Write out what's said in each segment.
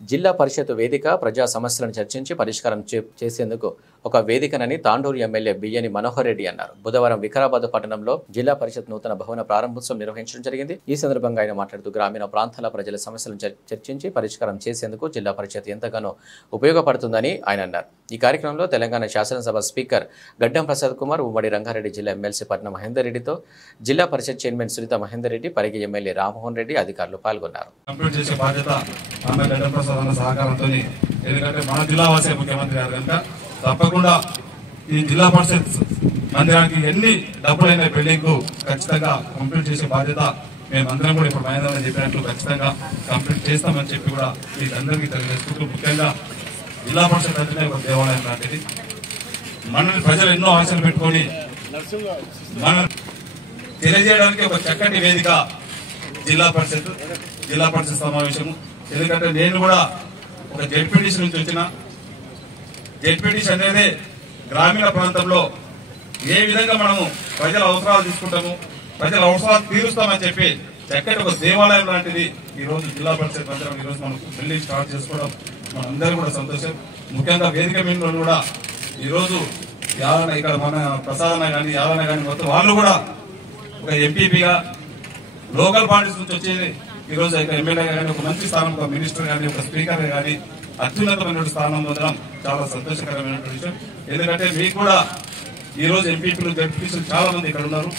జిల్లా పరిషత్ వేదిక ప్రజా సమస్యలను చర్చించి పరిష్కారం చేసేందుకు ఒక వేదికనని తాండూరు ఎమ్మెల్యే బియ్యని మనోహర్ రెడ్డి అన్నారు. బుధవారం వికారాబాద్ పట్టణంలో జిల్లా పరిషత్ నూతన భవన ప్రారంభోత్సవం నిర్వహించడం జరిగింది. ఈ సందర్భంగా ఆయన మాట్లాడుతూ గ్రామీణ ప్రాంతాల ప్రజల సమస్యలను చర్చించి పరిష్కారం చేసేందుకు జిల్లా పరిషత్ ఎంతగానో ఉపయోగపడుతుందని ఆయన అన్నారు. ఈ కార్యక్రమంలో తెలంగాణ శాసనసభ స్పీకర్ గడ్డం ప్రసాద్ కుమార్, ఉమ్మడి రంగారెడ్డి జిల్లా ఎమ్మెల్సీ పట్నం మహేందర్ రెడ్డితో జిల్లా పరిషత్ చైర్మన్ సునీత మహేందర్ రెడ్డి, పరిగి ఎమ్మెల్యే రామ్మోహన్ రెడ్డి అధికారులు పాల్గొన్నారు. సహకారంతో ఎందుకంటే మన జిల్లా వాసే ముఖ్యమంత్రి గారు కనుక తప్పకుండా ఈ జిల్లా పరిషత్ మందిరానికి ఎన్ని డబ్బులైన బిల్డింగ్ కు ఖచ్చితంగా కంప్లీట్ చేసే బాధ్యత మేమందరం కూడా ఇప్పుడు మహేంద్ర చెప్పినట్లు ఖచ్చితంగా కంప్లీట్ చేస్తామని చెప్పి కూడా వీళ్ళందరికీ తెలియజేసుకుంటూ, ముఖ్యంగా జిల్లా పరిషత్ అంటేనే ఒక దేవాలయం లాంటిది. మనల్ని ప్రజలు ఎన్నో ఆశలు పెట్టుకొని మనం తెలియజేయడానికి ఒక చక్కటి వేదిక జిల్లా పరిషత్ సమావేశము. ఎందుకంటే నేను కూడా ఒక జెడ్పీటీసీ నుంచి వచ్చిన జెడ్పీటీసీ అనేది గ్రామీణ ప్రాంతంలో ఏ విధంగా మనము ప్రజల అవసరాలు తీసుకుంటాము, ప్రజల అవసరాలు తీరుస్తామని చెప్పి చక్కటి ఒక దేవాలయం లాంటిది ఈ రోజు జిల్లా పరిషత్ మందిరం ఈ రోజు మనకు బిల్డింగ్ స్టార్ట్ చేసుకోవడం మనందరూ కూడా సంతోషం. ముఖ్యంగా వేదిక మీద కూడా ఈ రోజు ఇక్కడ మన ప్రసాదన కానీ యాదన కానీ మొత్తం వాళ్ళు కూడా ఒక ఎంపీపీగా లోకల్ పార్టీస్ నుంచి వచ్చేది ఈ రోజు ఎమ్మెల్యే కానీ ఒక మంచి స్థానం, ఒక మినిస్టర్ కానీ ఒక స్పీకర్ కానీ అత్యున్నతమైన స్థానం పొందడం చాలా సంతోషకరమైన విషయం. ఎందుకంటే మీకు కూడా ఈ రోజు ఎంపీపీలు జడ్పీలు చాలా మంది ఇక్కడ ఉన్నారు.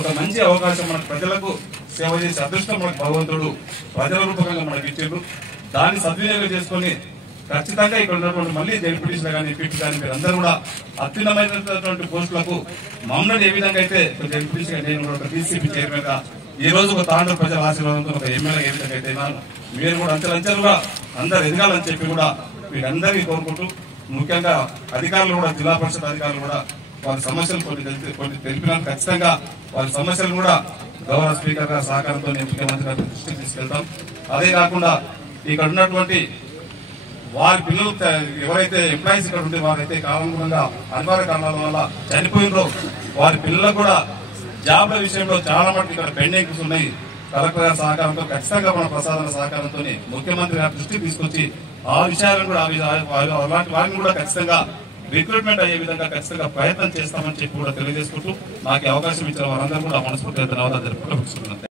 ఒక మంచి అవకాశం మనకు ప్రజలకు సేవ చేసే అదృష్టం మనకు భగవంతుడు ప్రజల రూపకంగా మనకి ఇచ్చారు. దాన్ని సద్వినియోగం చేసుకుని ఖచ్చితంగా ఇక్కడ ఉన్నటువంటి మళ్ళీ జడ్పీటీసీలు కానీ ఎంపీపీ కానీ మీరు అందరూ కూడా అత్యున్నతమైనటువంటి పోస్టులకు మమ్మల్ని ఏ విధంగా అయితే జడ్పీటీసీగా నేను కూడా ఒక బీసీపీ చైర్మన్ గా ఈ రోజు ఒక తాండూరు ప్రజల ఆశీర్వాదంతో ఒక ఎమ్మెల్యే ఏ విధంగా అయితే మీరు కూడా అంచెలంచెలుగా అందరు ఎదగాలని చెప్పి కూడా మీరందరికీ కోరుకుంటూ, ముఖ్యంగా అధికారులు కూడా జిల్లా పరిషత్ అధికారులు కూడా వాళ్ళ సమస్యలు కొన్ని తెలిపినాను. ఖచ్చితంగా వాళ్ళ సమస్యలు కూడా గౌరవ స్పీకర్ గారి సహకారంతో ముఖ్యమంత్రి గారి దృష్టికి తీసుకెళ్తాం. అదే కాకుండా ఇక్కడ ఉన్నటువంటి వారి పిల్లలు ఎవరైతే ఎంప్లాయీస్ ఇక్కడ ఉంటే వారైతే కారణంగా అనివార్య కారణాల వల్ల చనిపోయినో వారి పిల్లలకు కూడా జాబ్ల విషయంలో చాలా మటుకు ఇక్కడ పెండింగ్స్ ఉన్నాయి. కలెక్టర్ గారి సహకారంతో ఖచ్చితంగా మన ప్రసాదన సహకారంతో ముఖ్యమంత్రి గారి దృష్టికి తీసుకొచ్చి ఆ విషయాలను కూడా అలాంటి వారిని కూడా ఖచ్చితంగా రిక్రూట్మెంట్ అయ్యే విధంగా ఖచ్చితంగా ప్రయత్నం చేస్తామని చెప్పి కూడా తెలియజేసుకుంటూ నాకు అవకాశం ఇచ్చిన వారందరూ కూడా మనస్ఫూర్తిగా ధన్యవాదాలు తెలుపుకుంటున్నాను.